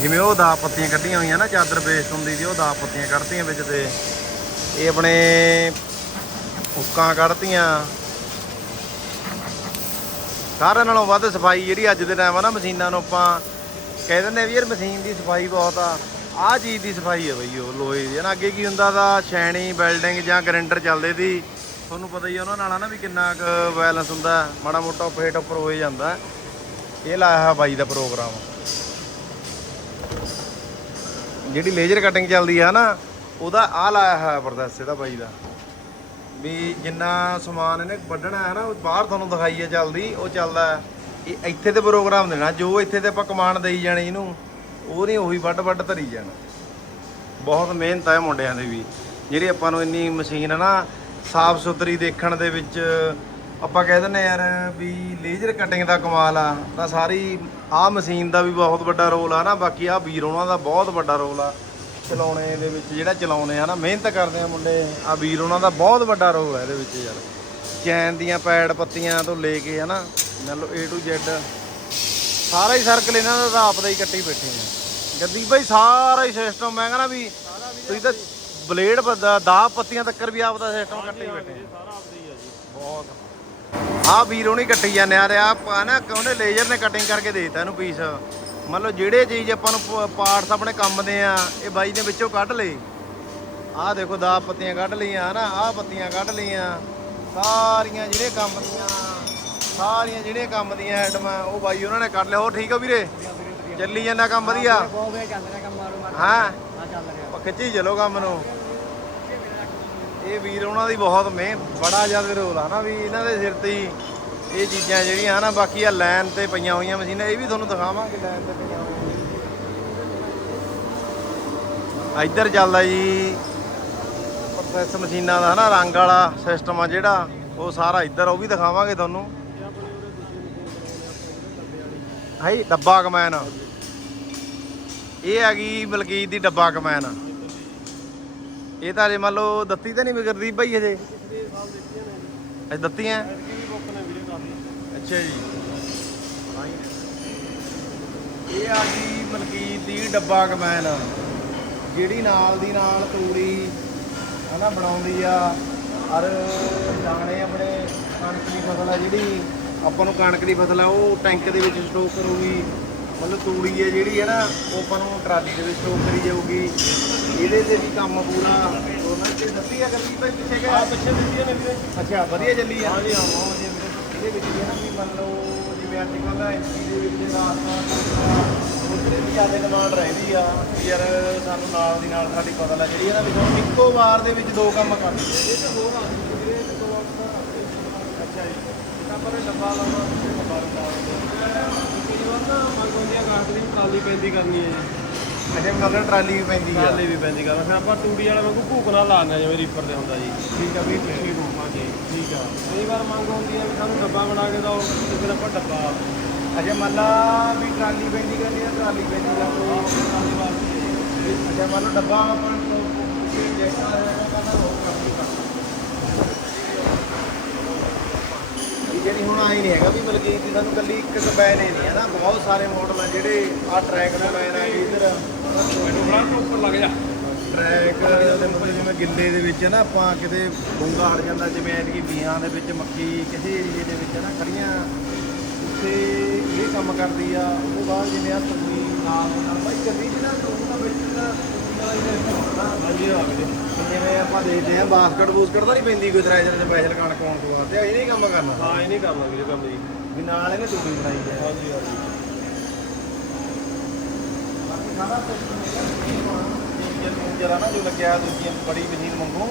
ਜਿਵੇਂ ਉਹ ਦਾ ਪੱਤੀਆਂ ਕੱਢੀਆਂ ਹੋਈਆਂ ਨਾ, ਚਾਦਰ ਵੇਸਟ ਹੁੰਦੀ ਸੀ, ਉਹ ਦਾ ਪੱਤੀਆਂ ਕੱਢਤੀਆਂ ਵਿੱਚ ਤੇ। ਇਹ ਆਪਣੇ ਹੁੱਕਾਂ ਕੱਢਤੀਆਂ ਸਾਰਿਆਂ ਨਾਲੋਂ ਵੱਧ ਸਫ਼ਾਈ ਜਿਹੜੀ ਅੱਜ ਦੇ ਟਾਈਮ ਆ ਨਾ ਮਸ਼ੀਨਾਂ ਨੂੰ ਆਪਾਂ ਕਹਿ ਦਿੰਦੇ ਆ ਵੀ ਯਾਰ ਮਸ਼ੀਨ ਦੀ ਸਫ਼ਾਈ ਬਹੁਤ ਆ। ਆਹ ਚੀਜ਼ ਦੀ ਸਫ਼ਾਈ ਹੈ ਬਈ ਉਹ, ਲੋਹੇ ਦੀ। ਨਾ ਅੱਗੇ ਕੀ ਹੁੰਦਾ ਦਾ ਸ਼ੈਣੀ ਵੈਲਡਿੰਗ ਜਾਂ ਗ੍ਰਾਈਂਡਰ ਚੱਲਦੇ ਸੀ। ਤੁਹਾਨੂੰ ਪਤਾ ਹੀ ਆ ਉਹਨਾਂ ਨਾਲ ਨਾ ਵੀ ਕਿੰਨਾ ਕੁ ਬੈਲੈਂਸ ਹੁੰਦਾ, ਮਾੜਾ ਮੋਟਾ ਫੇਟ ਉੱਪਰ ਹੋ ਜਾਂਦਾ। ਇਹ ਲਾਇਆ ਹੋਇਆ ਬਾਈ ਦਾ ਪ੍ਰੋਗਰਾਮ ਜਿਹੜੀ ਲੇਜ਼ਰ ਕਟਿੰਗ ਚੱਲਦੀ ਆ ਨਾ, ਉਹਦਾ ਆ ਲਾਇਆ ਹੋਇਆ ਪ੍ਰੋਸੈਸ ਇਹਦਾ ਬਾਈ ਦਾ। ਵੀ ਜਿੰਨਾ ਸਮਾਨ ਇਹਨੇ ਵੱਢਣਾ ਹੈ ਨਾ, ਉਹ ਬਾਹਰ ਤੁਹਾਨੂੰ ਦਿਖਾਈ ਹੈ ਚੱਲਦੀ ਉਹ ਚੱਲਦਾ ਇਹ ਇੱਥੇ ਤੇ ਪ੍ਰੋਗਰਾਮ ਦੇਣਾ, ਜੋ ਇੱਥੇ ਤੇ ਆਪਾਂ ਕਮਾਂਡ ਦੇਈ ਜਾਣੀ ਇਹਨੂੰ, ਉਹ ਨਹੀਂ, ਉਹੀ ਵੱਢ ਵੱਢ ਧਰੀ ਜਾਣਾ। ਬਹੁਤ ਮਿਹਨਤ ਹੈ ਮੁੰਡਿਆਂ ਦੀ ਵੀ। ਜਿਹੜੀ ਆਪਾਂ ਨੂੰ ਇੰਨੀ ਮਸ਼ੀਨ ਹੈ ਨਾ ਸਾਫ਼ ਸੁਥਰੀ ਦੇਖਣ ਦੇ ਵਿੱਚ, ਆਪਾਂ ਕਹਿ ਦਿੰਦੇ ਯਾਰ ਵੀ ਲੇਜ਼ਰ ਕਟਿੰਗ ਦਾ ਕਮਾਲ ਆ, ਤਾਂ ਸਾਰੀ ਆਹ ਮਸ਼ੀਨ ਦਾ ਵੀ ਬਹੁਤ ਵੱਡਾ ਰੋਲ ਆ ਨਾ, ਬਾਕੀ ਆਹ ਵੀਰ ਉਹਨਾਂ ਦਾ ਬਹੁਤ ਵੱਡਾ ਰੋਲ ਆ। ਚਲਾਉਣੇ ਦੇ ਵਿੱਚ ਜਿਹੜਾ ਚਲਾਉਣੇ ਆ ਨਾ ਮਿਹਨਤ ਕਰਦੇ ਆ ਮੁੰਡੇ। ਆ ਵੀਰ ਉਹਨਾਂ ਦਾ ਬਹੁਤ ਵੱਡਾ ਰੋਲ ਹੈ ਇਹਦੇ ਵਿੱਚ ਯਾਰ। ਚੈਨ ਦੀਆਂ ਪੈਡ ਪੱਤੀਆਂ ਤੋਂ ਲੈ ਕੇ ਹਨਾ ਮੰਨ ਲਓ A to Z ਸਾਰਾ ਹੀ ਸਰਕਲ ਇਹਨਾਂ ਦਾ ਤਾਂ ਆਪ ਦਾ ਹੀ ਕੱਟੀ ਬੈਠੇ ਨੇ। ਗੱਦੀ ਬਾਈ ਸਾਰਾ ਹੀ ਸਿਸਟਮ ਮੈਂ ਕਹਿੰਦਾ ਵੀ ਤੁਸੀਂ ਤਾਂ ਬਲੇਡ ਦਾ ਪੱਤੀਆਂ ਤੱਕਰ ਵੀ ਆਪ ਦਾ ਸਿਸਟਮ ਕੱਟੀ ਬੈਠੇ
ਹੀ ਆ ਜੀ।
ਬਹੁਤ। ਆ ਵੀਰ ਉਹਨੇ ਕੱਟੀ ਜਾਂਦੇ ਆ ਤੇ ਆ ਨਾ ਉਹਨੇ ਲੇਜ਼ਰ ਨੇ ਕਟਿੰਗ ਕਰਕੇ ਦੇ ਦਿੱਤਾ ਇਹਨੂੰ ਪੀਸ ਮੰਨ ਲਓ ਜਿਹੜੇ ਚੀਜ਼ ਆਪਾਂ ਨੂੰ ਪਾਰਟਸ ਆਪਣੇ ਕੰਮ ਦੇ ਆ ਇਹ ਬਾਈ ਨੇ ਵਿੱਚੋਂ ਕੱਢ ਲਏ। ਆਹ ਦੇਖੋ ਦਾ ਪੱਤੀਆਂ ਕੱਢ ਲਈਆਂ ਹਨਾ? ਆਹ ਪੱਤੀਆਂ ਕੱਢ ਲਈਆਂ। ਸਾਰੀਆਂ ਜਿਹੜੇ ਕੰਮ ਦੀਆਂ ਸਾਰੀਆਂ ਜਿਹੜੇ ਕੰਮ ਦੀਆਂ ਆਈਟਮਾਂ ਉਹ ਬਾਈ ਉਹਨਾਂ ਨੇ ਕੱਢ ਲਿਆ। ਹੋਰ ਠੀਕ ਆ ਵੀਰੇ? ਚੱਲੀ ਜਾਂਦਾ ਕੰਮ ਵਧੀਆ?
ਬਹੁਤ ਵੇ ਚੱਲ ਰਿਹਾ ਕੰਮ ਮਾਰੂ ਮਾਰੂ।
ਹਾਂ?
ਚੱਲ ਰਿਹਾ।
ਖਿੱਚੀ ਚਲੋ ਕੰਮ ਨੂੰ। ਇਹ ਵੀਰ ਉਹਨਾਂ ਦੀ ਬਹੁਤ ਮਿਹਨਤ ਬੜਾ ਜ਼ਿਆਦਾ ਰੋਲ ਆ ਨਾ ਵੀ ਇਹਨਾਂ ਦੇ ਸਿਰ ਤੇ ਹੀ। ਇਹ ਚੀਜ਼ਾਂ ਜਿਹੜੀਆਂ ਨਾ ਬਾਕੀ ਆ ਲਾਈਨ ਤੇ ਪਈਆਂ ਹੋਈਆਂ ਮਸ਼ੀਨਾਂ, ਇਹ ਵੀ ਤੁਹਾਨੂੰ ਦਿਖਾਵਾਂਗੇ ਲਾਈਨ ਤੇ ਪਈਆਂ ਹੋਈਆਂ। ਇੱਧਰ ਚੱਲਦਾ ਜੀ ਪ੍ਰੋਸੈਸ ਮਸ਼ੀਨਾਂ ਦਾ ਹਨਾ, ਰੰਗ ਵਾਲਾ ਸਿਸਟਮ ਆ ਜਿਹੜਾ, ਉਹ ਸਾਰਾ ਇੱਧਰ, ਉਹ ਵੀ ਦਿਖਾਵਾਂਗੇ ਤੁਹਾਨੂੰ। ਹਾਈ, ਡੱਬਾ ਕਮੈਨ। ਇਹ ਹੈਗੀ ਗਈ ਮਲਕੀਤ ਦੀ ਡੱਬਾ ਕਮੈਨ। ਇਹ ਤਾਂ ਜੇ ਮੰਨ ਲਓ, ਦੱਤੀ ਤਾਂ ਨਹੀਂ ਵਿਗੜਦੀ ਭਾਈ ਹਜੇ। ਅਜੇ ਦੱਤੀਆਂ
ਐਤਕੀ ਵੀ ਬੁੱਕ ਨੇ ਵੀਰੇ ਕਾਫੀ
ਅੱਛਾ ਜੀ। ਇਹ ਆ ਗਈ ਮਲਕੀਤ ਦੀ ਡੱਬਾ ਕਮੈਨ ਜਿਹੜੀ ਨਾਲ ਦੀ ਨਾਲ ਤੂੜੀ ਹਨਾ ਬਣਾਉਂਦੀ ਆ। ਔਰ ਦਾਣੇ ਆਪਣੇ ਕਣਕ ਦੀ ਫਸਲ ਆ ਜਿਹੜੀ ਆਪਾਂ ਨੂੰ ਕਣਕ ਦੀ ਫਸਲ ਆ ਉਹ ਟੈਂਕ ਦੇ ਵਿੱਚ ਸਟੋਕ ਕਰੂਗੀ। ਮਤਲਬ ਤੂੜੀ ਹੈ ਜਿਹੜੀ ਹੈ ਨਾ ਉਹ ਆਪਾਂ ਨੂੰ ਟਰਾਲੀ ਦੇ ਵਿੱਚ ਸਟੋਕ ਕਰੀ ਜਾਊਗੀ। ਇਹਦੇ ਤੇ ਵੀ ਕੰਮ ਪੂਰਾ ਉਹਨਾਂ ਤੇ ਦੱਸੀ ਆ ਗੱਲੀ ਭਾਈ ਪਿੱਛੇ ਗਿਆ
ਪਿੱਛੇ ਦਿੱਤੀਆਂ ਨੇ ਵੀਰੇ
ਅੱਛਾ ਵਧੀਆ ਚੱਲੀ ਆ।
ਹਾਂ ਬਹੁਤ ਵਧੀਆ ਵੀਰੇ
ਇਹਦੇ ਵਿੱਚ ਇਹ ਨਾ ਵੀ ਮੰਨ ਲਓ ਜਿਵੇਂ ਅੱਜ ਕੱਲ੍ਹ ਐਮਪੀ ਦੇ ਵਿੱਚ ਰਾਸਤਾ ਉਹਦੇ ਵੀ ਜ਼ਿਆਦਾ ਡਿਮਾਂਡ ਰਹਿੰਦੀ ਆ ਵੀ ਯਾਰ ਸਾਨੂੰ ਨਾਲ ਦੀ ਨਾਲ ਸਾਡੀ ਪਤਾ ਲੱਗ ਜਿਹੜੀ ਇਹਦਾ ਵੀ ਸਾਨੂੰ ਇੱਕੋ ਵਾਰ ਦੇ ਵਿੱਚ ਦੋ ਕੰਮ ਕਰ ਦਿੰਦੇ
ਇਹ ਤਾਂ ਹੋਰ ਆ ਜੀ ਵੀਰੇ ਤੇ ਤੋਂ ਅੱਛਾ ਜੀ। ਆਪਾਂ ਨੇ ਡੱਬਾ ਲਾਉਣਾ ਡੱਬਾ ਵੀ ਕਈ ਵਾਰ ਨਾ ਮੰਗ ਹੁੰਦੀ ਆ ਗਾਹਕ ਦੀ ਟਰਾਲੀ ਪੈਂਦੀ ਕਰਨੀ ਹੈ ਜੀ।
ਅੱਛਾ ਮਤਲਬ ਟਰਾਲੀ ਵੀ ਪੈਂਦੀ ਆ।
ਟਰਾਲੀ ਵੀ ਪੈਂਦੀ ਫਿਰ ਆਪਾਂ ਟੂੜੀ ਵਾਲੇ ਵਾਂਗੂ ਭੂਕ ਨਾਲ ਜਿਵੇਂ ਰੀਪਰ ਹੁੰਦਾ ਜੀ।
ਠੀਕ ਆ ਵੀ ਤੁਸੀਂ
ਹਾਂਜੀ ਠੀਕ ਆ। ਕਈ ਵਾਰ ਮੰਗ ਹੁੰਦੀ ਹੈ ਵੀ ਸਾਨੂੰ ਡੱਬਾ ਬਣਾ ਕੇ ਦਿਓ ਤੇ ਫਿਰ ਆਪਾਂ ਡੱਬਾ
ਅੱਛਾ ਮੰਨ ਲਾ ਵੀ ਟਰਾਲੀ ਪੈਂਦੀ ਕਰਨੀ ਆ ਟਰਾਲੀ ਪੈਂਦੀ ਆ।
ਟਰਾਲੀ ਵਾਸਤੇ
ਅੱਛਾ ਮੰਨ ਲਓ ਡੱਬਾ ਆਪਾਂ ਨੂੰ ਜੈਸਾ ਹੈਗਾ ਕਹਿੰਦਾ ਉਹ ਕੰਮ ਨਹੀਂ ਕਰਦਾ ਇਹ ਜਿਹੜੀ ਹੁਣ ਆਈ ਨਹੀਂ ਹੈਗਾ ਵੀ ਮਲਕੀਤ ਦੀ ਸਾਨੂੰ ਕੱਲੀ ਇੱਕ ਕੰਬਾਈਨ ਹੀ ਨਹੀਂ ਹੈ ਨਾ ਬਹੁਤ ਸਾਰੇ ਮਾਡਲ ਆ ਜਿਹੜੇ ਆ ਟਰੈਕ ਕੰਬਾਈਨ ਆ ਇੱਧਰ। ਟਰੈਕ ਦੇ ਮਤਲਬ ਜਿਵੇਂ ਗਿੱਲੇ ਦੇ ਵਿੱਚ ਨਾ ਆਪਾਂ ਕਿਤੇ ਡੂੰਗਾ ਹਟ ਜਾਂਦਾ ਜਿਵੇਂ ਐਤਕੀ ਬੀਹਾਂ ਦੇ ਵਿੱਚ ਮੱਕੀ ਕਿਸੇ ਏਰੀਏ ਦੇ ਵਿੱਚ ਨਾ ਖੜੀਆਂ ਉੱਥੇ ਇਹ ਕੰਮ ਕਰਦੀ ਆ ਤੋਂ ਬਾਅਦ ਜਿਵੇਂ ਆ ਤੁੰਗੀ ਨਾਲ ਦੇ ਨਾਲ ਬਾਈ ਚੱਲੀ ਜੀ ਨਾ ਤੂੰ ਤਾਂ ਵਿੱਚ ਹੁੰਦਾ
ਹਾਂਜੀ ਆ ਗਏ
ਜਿਵੇਂ ਆਪਾਂ ਦੇਖਦੇ ਆ ਬਾਸਕਟ ਬੂਸਕਟ ਤਾਂ ਨਹੀਂ ਪੈਂਦੀ ਕੋਈ ਟਰੈਜਰ ਤੇ ਸਪੈਸ਼ਲ ਕਣਕ ਆਉਣ ਤੋਂ ਤੇ ਇਹ ਨਹੀਂ ਕੰਮ ਕਰਨਾ।
ਹਾਂ ਇਹ ਨਹੀਂ ਕਰਨਾ ਵੀਰੇ ਕੰਮ ਜੀ
ਵੀ ਨਾਲ ਇਹਨੇ ਟੂੜੀ ਬਣਾਈ ਹੈ।
ਹਾਂਜੀ ਹਾਂਜੀ।
ਸਾਰਾ ਸਿਸਟਮ ਹੈਗਾ ਇੰਜਨ ਜਰਾ ਨਾ ਜੋ ਲੱਗਿਆ ਦੂਜੀ ਬੜੀ ਮਸ਼ੀਨ ਮੰਗੋ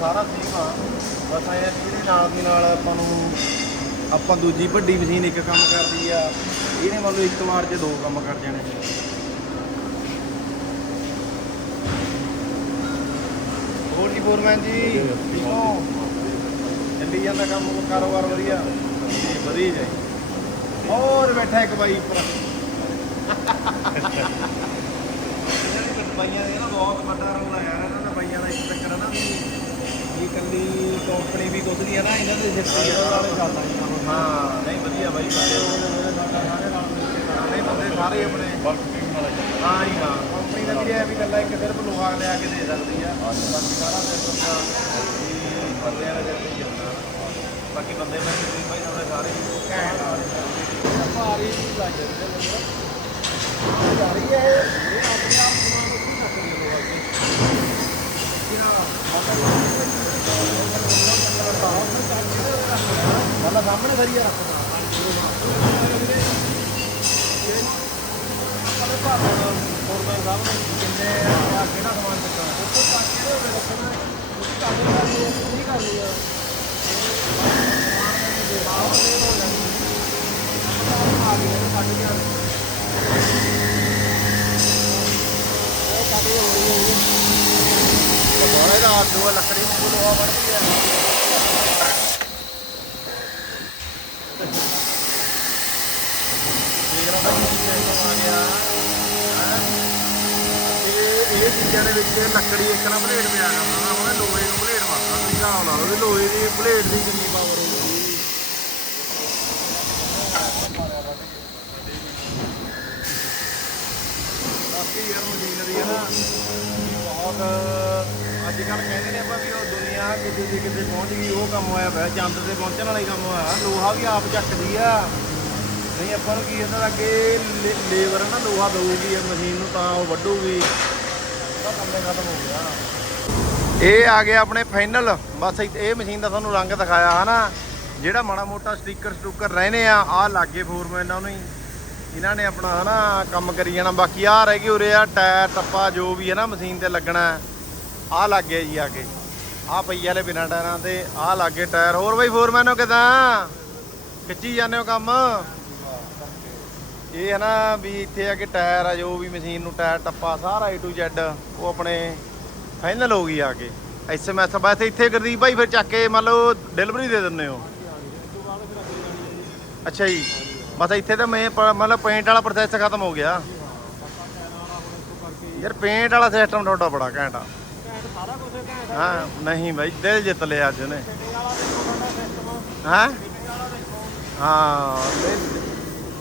ਸਾਰਾ ਸੇਮ ਆ। ਬਸ ਐਂ ਇਹਦੇ ਨਾਲ ਦੀ ਨਾਲ ਆਪਾਂ ਨੂੰ, ਆਪਾਂ ਦੂਜੀ ਵੱਡੀ ਮਸ਼ੀਨ ਇੱਕ ਕੰਮ ਕਰਦੀ ਆ, ਇਹਨੇ ਮੰਨ ਲਓ ਇੱਕ ਵਾਰ 'ਚ ਦੋ ਕੰਮ ਕਰ ਜਾਣੇ। ਹੋਰ ਜੀ ਫੋਰਮੈਨ ਜੀ, ਠੀਕ ਹੋ? ਚੱਲੀ ਜਾਂਦਾ ਕੰਮ, ਕਾਰੋਬਾਰ ਵਧੀਆ? ਜੀ ਵਧੀਆ ਜਾਈ ਹੋਰ ਬੈਠਾ ਇੱਕ ਬਾਈ ਉੱਪਰ। ਬਾਈਆਂ ਦੇ ਨਾ ਬਹੁਤ ਵੱਡਾ ਰੋਲ ਆ ਯਾਰ ਇਹਨਾਂ ਦਾ ਬਾਈਆਂ ਦਾ ਇੱਕ ਚੱਕਰ ਹੈ ਨਾ ਵੀ ਇਹ ਕੱਲੀ ਕੰਪਨੀ ਵੀ ਕੁਝ ਨਹੀਂ ਹੈ ਨਾ ਇਹਨਾਂ ਦੇ ਸਿਰ ਇਹਨਾਂ ਵਾਲੇ ਚੱਲਦਾ। ਹਾਂ ਨਹੀਂ ਵਧੀਆ ਬਾਈ ਬੰਦੇ ਨਹੀਂ ਬੰਦੇ ਸਾਰੇ ਆਪਣੇ। ਹਾਂ ਜੀ ਹਾਂ। ਕੰਪਨੀ ਦਾ ਵੀ ਇਹ ਹੈ ਵੀ ਕੱਲਾ ਇੱਕ ਸਿਰਫ ਲੋਹਾ ਲਿਆ ਕੇ ਦੇ ਸਕਦੀ ਆ। ਬਾਕੀ ਸਾਰਾ ਸਿਸਟਮ ਬੰਦਿਆਂ ਦੇ ਸਿਰ ਤੇ ਹੀ ਹੁੰਦਾ ਬਾਕੀ ਬੰਦੇ ਮੈਂ ਵੀ ਬਾਈ ਸਾਡੇ ਸਾਰੇ ਘੈਂਟ ਆ।
ਭਾਰੀ ਲੱਗ ਜਾਂਦੇ
ਜਾ ਰਹੀ ਹੈ ਇਹ। ਆਪਣੇ ਆਪ ਸਮਾਨ ਉੱਥੇ ਰੱਖ ਲਈ ਮਤਲਬ ਸਾਹਮਣੇ ਸਰੀਆ ਰੱਖਦਾ
ਫੋਰਮੈਨ ਸਾਹਿਬ ਨੇ
ਕਿੰਨੇ ਆ ਕਿਹੜਾ ਸਮਾਨ ਚੱਕਣਾ ਉੱਥੇ ਪਾਕੇ ਦੇ ਹੋਵੇ ਰੱਖਣਾ ਉਹ ਕੰਮ ਕਰਨੀ ਹੈ ਨਹੀਂ ਕਰਨੀ ਆ ਬਹੁਤ ਦਾ ਦੋ ਲੱਕੜੀ ਨੂੰ ਫੁੱਲ ਹਵਾ ਵੜਦੀ ਹੈ ਦੇਖ ਰਹਾ ਭਾਈ ਕੀ ਸਿਸਟਮ ਆ ਗਿਆ। ਹੈਂ? ਇਹ ਚੀਜ਼ਾਂ ਦੇ ਵਿੱਚ ਲੱਕੜੀ ਇੱਕ ਨਾ ਬਲੇਡ ਪਿਆ ਕਰਦਾ ਉਹਨੇ ਲੋਹੇ ਨੂੰ ਬਲੇਡ ਮਾਰਦਾ ਤੁਸੀਂ ਹਿਸਾਬ ਲਾ ਲਓ ਲੋਹੇ ਦੀ ਬਲੇਡ ਦੀ ਕਿੰਨੀ ਪਾਵਰ ਹੋਊਗੀ। ਬਾਕੀ ਯਾਰ ਮਸ਼ੀਨਰੀ ਹੈ ਨਾ। ਬਹੁਤ ਅੱਜ ਕੱਲ ਕਹਿੰਦੇ ਨੇ ਆਪਾਂ ਵੀ ਉਹ ਦੁਨੀਆ ਕਿਤੇ ਦੀ ਕਿਤੇ ਪਹੁੰਚ ਗਈ, ਉਹ ਕੰਮ ਹੋਇਆ ਪਿਆ ਚੰਦ ਤੇ ਪਹੁੰਚਣ ਵਾਲਾ ਹੀ ਕੰਮ ਹੋਇਆ। ਲੋਹਾ ਵੀ ਆਪ ਚੱਕਦੀ ਆ। ਨਹੀਂ, ਆਪਾਂ ਨੂੰ ਕੀ ਇਹਨਾਂ ਦਾ ਅੱਗੇ ਲੇਬਰ ਨਾ, ਲੋਹਾ ਦਊਗੀ ਇਹ ਮਸ਼ੀਨ ਨੂੰ ਤਾਂ ਉਹ ਵੱਢੂਗੀ। ਉਹਦਾ ਕੰਮ ਖਤਮ ਹੋ ਗਿਆ। ਇਹ ਆ ਗਿਆ ਆਪਣੇ ਫਾਈਨਲ। ਬਸ ਇਹ ਇਹ ਮਸ਼ੀਨ ਦਾ ਤੁਹਾਨੂੰ ਰੰਗ ਦਿਖਾਇਆ, ਹਨਾ? ਜਿਹੜਾ ਮਾੜਾ ਮੋਟਾ ਸਟicker ਸਟੂਕਰ ਰਹਿਨੇ ਆ ਆ ਲਾਗੇ ਫੋਰਮੈਨਾਂ ਨੂੰ ਹੀ। ਇਹਨਾਂ ਨੇ ਆਪਣਾ ਹਨਾ ਕੰਮ ਕਰੀ ਜਾਣਾ। ਬਾਕੀ ਆ ਰਹਿ ਗਈ ਉਰੇ ਆ, ਟਾਇਰ, ਟੱਪਾ, ਜੋ ਵੀ ਹੈ ਨਾ ਮਸ਼ੀਨ ਤੇ ਲੱਗਣਾ। ਆ ਲੱਗ ਗਿਆ ਜੀ ਆ ਕੇ। ਆ ਪਈ ਵਾਲੇ ਬਿਨਾਂ ਟਾਇਰਾਂ ਤੇ। ਆ ਲੱਗੇ ਟਾਇਰ। ਹੋਰ ਬਈ ਫੋਰਮੈਨੋ ਕਿਦਾਂ? ਖਿੱਚੀ ਜਾਂਦੇ ਹੋ ਕੰਮ? ਇਹ ਹੈ ਨਾ ਵੀ ਇੱਥੇ ਆ ਕੇ ਟਾਇਰ ਆ, ਜੋ ਵੀ ਮਸ਼ੀਨ ਨੂੰ ਟਾਇਰ, ਟੱਪਾ, ਸਾਰਾ A to Z ਉਹ ਆਪਣੇ ਫਾਈਨਲ ਹੋ ਗਈ ਆ ਕੇ। ਐਸਐਮਐਸ ਬਸ ਇੱਥੇ ਗੁਰਦੀਪ ਭਾਈ ਫਿਰ ਚੱਕ ਕੇ ਮੰਨ ਲਓ ਡਿਲੀਵਰੀ ਦੇ ਦਿੰਦੇ ਹੋ। ਅੱਛਾ ਜੀ। ਬਸ ਇੱਥੇ ਤਾਂ ਮੈਂ ਪ- ਮਤਲਬ ਪੇਂਟ ਵਾਲਾ ਪ੍ਰੋਸੈਸ ਖਤਮ ਹੋ ਗਿਆ। ਯਾਰ ਪੇਂਟ ਵਾਲਾ ਸਿਸਟਮ ਤੁਹਾਡਾ ਬੜਾ ਘੈਂਟ ਆ।
ਸਾਰਾ ਕੁਝ ਘੈਂਟ
ਹਾਂ, ਨਹੀਂ ਬਾਈ, ਦਿਲ ਜਿੱਤ ਲਿਆ ਅੱਜ ਉਹਨੇ।
ਵਾਲਾ ਦੇਖੋ ਸਾਡਾ ਸਿਸਟਮ
ਹਾਂ?
ਵਾਲਾ ਦੇਖੋ
ਹਾਂ, ਦਿਲ-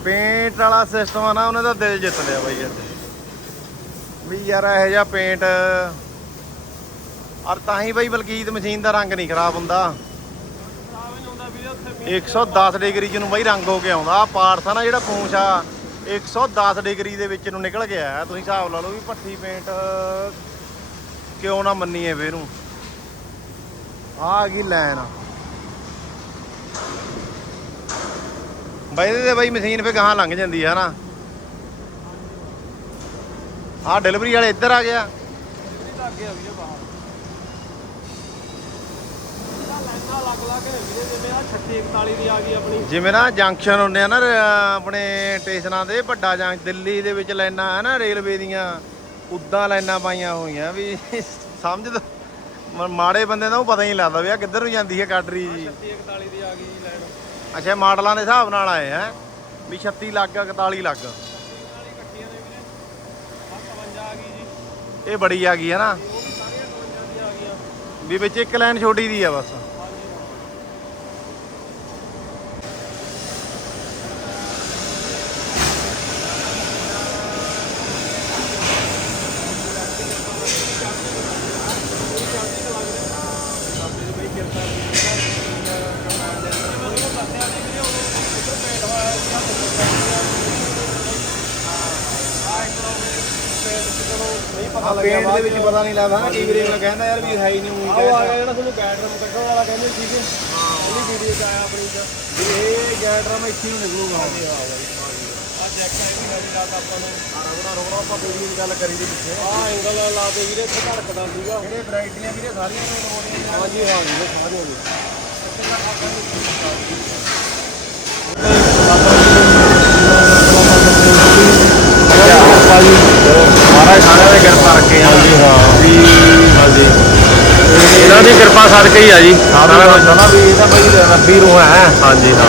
ਪੇਂਟ ਵਾਲਾ ਸਿਸਟਮ ਆ ਨਾ, ਉਹਨੇ ਤਾਂ ਦਿਲ ਜਿੱਤ ਲਿਆ ਬਾਈ ਅੱਜ। ਵੀ ਯਾਰ ਇਹੋ ਜਿਹਾ ਪੇਂਟ ਔਰ ਤਾਂ ਹੀ ਬਾਈ ਬਲਕੀਤ ਮਸ਼ੀਨ ਦਾ ਰੰਗ ਨਹੀਂ ਖਰਾਬ ਹੁੰਦਾ
ਖਰਾਬ ਨਹੀਂ ਹੁੰਦਾ ਵੀਰੇ ਉੱਥੇ
110 ਡਿਗਰੀ ਚ ਬਾਈ ਰੰਗ ਹੋ ਕੇ ਆਉਂਦਾ। ਆ ਪਾਰਟ ਆ ਨਾ ਜਿਹੜਾ ਪੂੰਛ ਆ 110 ਡਿਗਰੀ ਦੇ ਵਿੱਚ ਨੂੰ ਨਿਕਲ ਗਿਆ ਤੁਸੀਂ ਹਿਸਾਬ ਲਾ ਲਓ ਵੀ ਭੱਠੀ ਪੇਂਟ ਕਿਉਂ ਨਾ ਮੰਨੀਏ ਫੇ ਇਹਨੂੰ। ਆ ਆ ਗਈ ਲਾਈਨ। ਬਾਈ ਇਹਦੇ ਬਾਈ ਮਸ਼ੀਨ ਫੇ ਗਾਹਾਂ ਲੰਘ ਜਾਂਦੀ ਹੈ ਨਾ ਆ ਡਿਲੀਵਰੀ ਵਾਲੇ ਇੱਧਰ ਆ ਗਿਆ।
ਲੱਗ ਗਿਆ ਵੀਰੇ ਬਾਹਰ। ਹੈ ਜਿਵੇਂ ਆ 3641 ਦੀ ਆ ਗਈ ਆਪਣੀ।
ਜਿਵੇਂ ਨਾ ਜੰਕਸ਼ਨ ਹੁੰਦੇ ਆ ਨਾ ਰ- ਆਪਣੇ ਸਟੇਸ਼ਨਾਂ ਦੇ ਵੱਡਾ ਜੰਕ ਦਿੱਲੀ ਦੇ ਵਿੱਚ ਲਾਈਨਾਂ ਆ ਨਾ ਰੇਲਵੇ ਦੀਆਂ ਉਦਾਂ ਲਾਈਨਾਂ ਪਾਈਆਂ ਹੋਈਆਂ ਵੀ ਸਮਝ ਦ- ਮ- ਮਾੜੇ ਬੰਦੇ ਦਾ ਉਹ ਪਤਾ ਹੀ ਨਹੀਂ ਲੱਗਦਾ ਵੀ ਆ ਕਿੱਧਰ ਨੂੰ ਜਾਂਦੀ ਹੈ ਕਾਡਰੀ ਜੀ।
3641 ਦੀ ਆ ਗਈ ਜੀ
ਅੱਛਾ ਇਹ ਮਾਡਲਾਂ ਦੇ ਹਿਸਾਬ ਨਾਲ ਆਏ ਹੈ ਵੀ 36 ਲੱਗ 41 ਲੱਗ
40 ਕੱਟੀਆਂ ਨੇ ਵੀਰੇ। ਆ 52 ਆ ਗਈ ਜੀ।
ਇਹ ਬੜੀ ਆ ਗਈ ਹੈ ਨਾ।
ਉਹ ਵੀ ਸਾਰੀਆਂ 52 ਦੀਆਂ ਆ ਗਈਆਂ।
ਵੀ ਵਿੱਚ ਇੱਕ ਲਾਈਨ ਛੋਟੀ ਦੀ ਆ ਬਸ। ਲੱਗਦਾ ਨਾ ਕਈ ਵਾਰੀ ਅਗਲਾ ਕਹਿੰਦਾ ਯਾਰ ਵੀ ਹੈ ਹੀ ਨਹੀਂ
ਉਹ ਆ ਗਿਆ ਜਿਹੜਾ ਤੁਹਾਨੂੰ ਗੈਡਰਮ ਕੱਢਣ ਵਾਲਾ ਕਹਿੰਦੇ ਸੀਗੇ ਹਾਂ। ਉਹਦੀ ਵੀਡੀਓ ਚ ਆਇਆ ਆਪਣੀ ਚ
ਇਹ ਗੈਡਰਮ ਇੱਥੇ ਨੂੰ ਨਿਕਲੂਗਾ।
ਆ ਚੈੱਕ ਕਰ ਵੀ ਨਵੀਂ ਰਾਤ ਆਪਾਂ ਨੂੰ।
ਰੋੜਾ ਰੋੜਾ ਆਪਾਂ ਵੀਡੀਓ ਦੀ ਗੱਲ ਕਰੀ ਦੀ ਪਿੱਛੇ।
ਆ ਐਂਗਲ ਲਾ ਦੇ ਵੀਰੇ ਇੱਥੇ ਧੜਕਦਾ ਸੀਗਾ।
ਜਿਹੜੇ ਵੈਰਾਈਟੀਆਂ ਵੀਰੇ ਸਾਰੀਆਂ ਨੂੰ ਲਗਾਉਣੀਆਂ
ਹਾਂਜੀ ਹਾਂ ਵੀਰੇ ਸਾਰੀਆਂ ਨੇ।
ਮਹਾਰਾਜ ਸਾਰਿਆਂ ਦੇ ਕਿਰਪਾ ਰੱਖੇ ਹਾਂਜੀ ਹਾਂ। ਵੀ ਹਾਂਜੀ। ਇਹਨਾਂ ਦੀ ਕਿਰਪਾ ਸਦਕੇ ਹੀ ਆ ਜੀ। ਸਾਰਾ ਕੁਝ ਨਾ ਵੀ ਇਹ ਤਾਂ ਬਈ ਰੱਬੀ ਰੂਹ ਹੈ। ਹਾਂਜੀ ਹਾਂ।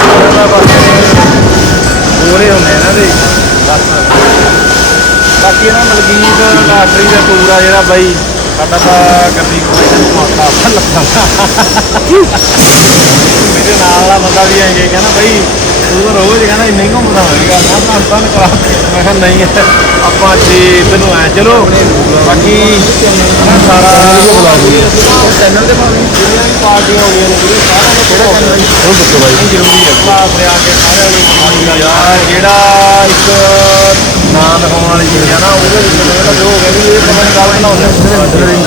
ਪੂਰੇ ਹੁੰਦੇ ਇਹਨਾਂ ਦੇ ਬਸ। ਬਾਕੀ ਇਹਨਾਂ ਮਲਕੀਤ ਲਾਟਰੀ ਦਾ ਟੂਰ ਆ ਜਿਹੜਾ ਬਾਈ ਸਾਡਾ ਤਾਂ ਗੱਡੀ ਕੋਈ ਨਹੀਂ ਮਾਰਦਾ ਲੱਤਾਂ ਮੇਰੇ ਨਾਲ ਵਾਲਾ ਬੰਦਾ ਵੀ ਕਿ ਕਹਿੰਦਾ ਬਈ। ਤਾਂ ਰੋਜ਼ ਕਹਿੰਦਾ ਇੰਨੇ ਹੀ ਘੁੰਮਦਾ ਹੋਵੇਗਾ ਮੈਂ ਤਾਂ ਤਾਂ ਕਰਾ ਮੈਂ ਕਿਹਾ ਨਹੀਂ ਆਪਾਂ ਜੀ ਤੈਨੂੰ ਐ ਚਲੋ ਬਾਕੀ ਨਾ ਸਾਰਾ ਚੈਨਲ ਦੇ ਜਿਹੜੀਆਂ ਵੀ ਪਾਰਟੀਆਂ ਹੋਣੀਆਂ ਨੇ ਵੀਰੇ ਸਾਰਿਆਂ ਨੂੰ ਕਿਹੜਾ ਚੈਨਲ ਉਹ ਦੱਸੋ ਬਾਈ ਜ਼ਰੂਰੀ ਹੈ ਕਲਾਸ ਆ ਕੇ ਸਾਰਿਆਂ ਨੂੰ ਯਾਰ ਜਿਹੜਾ ਇੱਕ ਨਾਂ ਦਿਖਾਉਣ ਵਾਲੀ ਚੀਜ਼ ਆ ਨਾ ਉਹਦੇ ਵਿੱਚ ਇਹਦਾ ਜੋ ਹੋ ਗਿਆ ਵੀ ਇਹ ਪਤਾ ਨਹੀਂ ਗੱਲ ਬਣਾਉਂਦੇ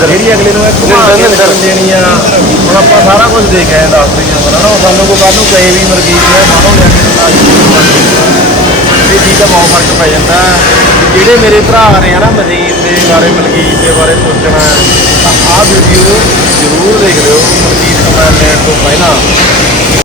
ਜਿਹੜੀ ਅਗਲੇ ਨੂੰ ਇੱਕ ਘੁਮਾ ਦੇਣੀ ਆ। ਹੁਣ ਆਪਾਂ ਸਾਰਾ ਕੁਝ ਦੇ ਕੇ ਦੱਸ ਬਣਾ ਨਾ ਉਹ ਸਾਨੂੰ ਕੋਈ ਕੱਲ ਨੂੰ ਕਹੇ ਵੀ ਮਰਗੀਤ ਨੇ ਮਾਰੋ ਲਿਆ ਕੇ ਇਹ ਚੀਜ਼ ਦਾ ਬਹੁਤ ਫ਼ਰਕ ਪੈ ਜਾਂਦਾ। ਜਿਹੜੇ ਮੇਰੇ ਭਰਾ ਨੇ ਨਾ ਮਜੀਦ ਦੇ ਬਾਰੇ, ਮਲਕੀਤ ਦੇ ਬਾਰੇ ਸੋਚਣਾ ਤਾਂ ਆਹ ਵੀਡੀਓ ਜ਼ਰੂਰ ਦੇਖ ਲਿਓ ਮਲਕੀਤ ਕਮੈਂਟ ਲੈਣ ਤੋਂ ਪਹਿਲਾਂ।